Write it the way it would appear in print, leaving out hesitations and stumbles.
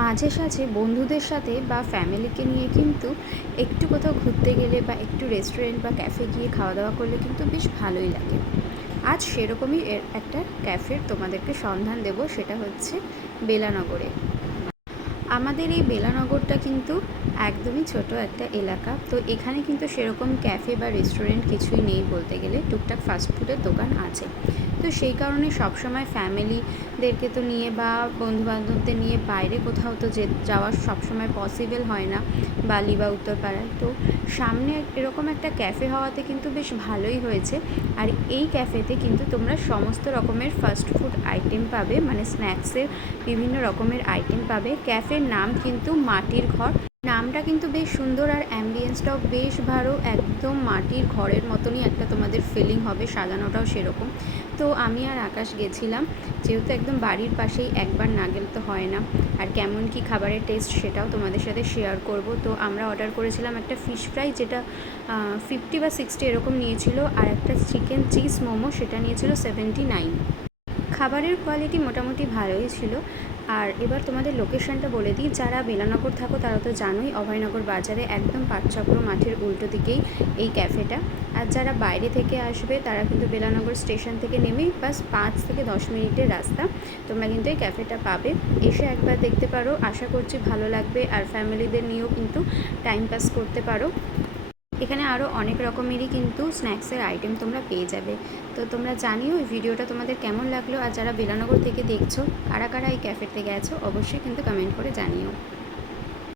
মাঝে সাঝে বন্ধুদের সাথে বা ফ্যামিলিকে নিয়ে কিন্তু একটু কোথাও ঘুরতে গেলে বা একটু রেস্টুরেন্ট বা ক্যাফে গিয়ে খাওয়া দাওয়া করলে কিন্তু বেশ ভালোই লাগে। আজ সেরকমই একটা ক্যাফের তোমাদেরকে সন্ধান দেব, সেটা হচ্ছে বেলানগরে। আমাদের এই বেলানগরটা কিন্তু একদমই ছোট একটা এলাকা। তো এখানে কিন্তু সেরকম ক্যাফে বা রেস্টুরেন্ট কিছুই নেই বলতে গেলে, টুকটাক ফাস্টফুডের দোকান আছে। তো সেই কারণে সবসময় ফ্যামিলিদেরকে তো নিয়ে বা বন্ধুবান্ধবদের নিয়ে বাইরে কোথাও তো যাওয়া সবসময় পসিবল হয় না, বালি বা উত্তরপাড়ায়। তো সামনে এরকম একটা ক্যাফে হওয়াতে কিন্তু বেশ ভালোই হয়েছে। আর এই ক্যাফেতে কিন্তু তোমরা সমস্ত রকমের ফাস্ট ফুড আইটেম পাবে, মানে স্ন্যাক্সের বিভিন্ন রকমের আইটেম পাবে। ক্যাফের নাম কিন্তু মাটির ঘর। নামটা কিন্তু বেশ সুন্দর, আর অ্যাম্বিয়েন্সটাও বেশ ভালো, একদম মাটির ঘরের মতনই একটা তোমাদের ফিলিং হবে, সাজানোটাও সেরকম। তো আমি আর আকাশ গেছিলাম, যেহেতু একদম বাড়ির পাশেই, একবার না গেলে তো হয় না। আর কেমন কি খাবারের টেস্ট সেটাও তোমাদের সাথে শেয়ার করব। তো আমরা অর্ডার করেছিলাম একটা ফিশ ফ্রাই, যেটা 50 বা 60 এরকম নিয়েছিল, আর একটা চিকেন চিজ মোমো, সেটা নিয়েছিল 79। খাবারের কোয়ালিটি মোটামুটি ভালোই ছিল। আর এবার তোমাদের লোকেশানটা বলে দিই, যারা বেলানগর থাকো তারা তো জানোই, অভয়নগর বাজারে একদম পাটচক্র মাঠের উল্টো দিকেই এই ক্যাফেটা। আর যারা বাইরে থেকে আসবে তারা কিন্তু বেলানগর স্টেশন থেকে নেমেই বাস 5 থেকে 10 মিনিটের রাস্তা, তোমরা কিন্তু এই ক্যাফেটা পাবে। এসে একবার দেখতে পারো, আশা করছি ভালো লাগবে। আর ফ্যামিলিদের নিয়েও কিন্তু টাইম পাস করতে পারো। এখানে আরও অনেক রকমেরই কিন্তু স্ন্যাক্সের আইটেম তোমরা পেয়ে যাবে। তো তোমরা জানিও এই ভিডিওটা তোমাদের কেমন লাগলো, আর যারা বেলানগর থেকে দেখছো কারা কারা এই ক্যাফেতে গেছো অবশ্যই কিন্তু কমেন্ট করে জানিও।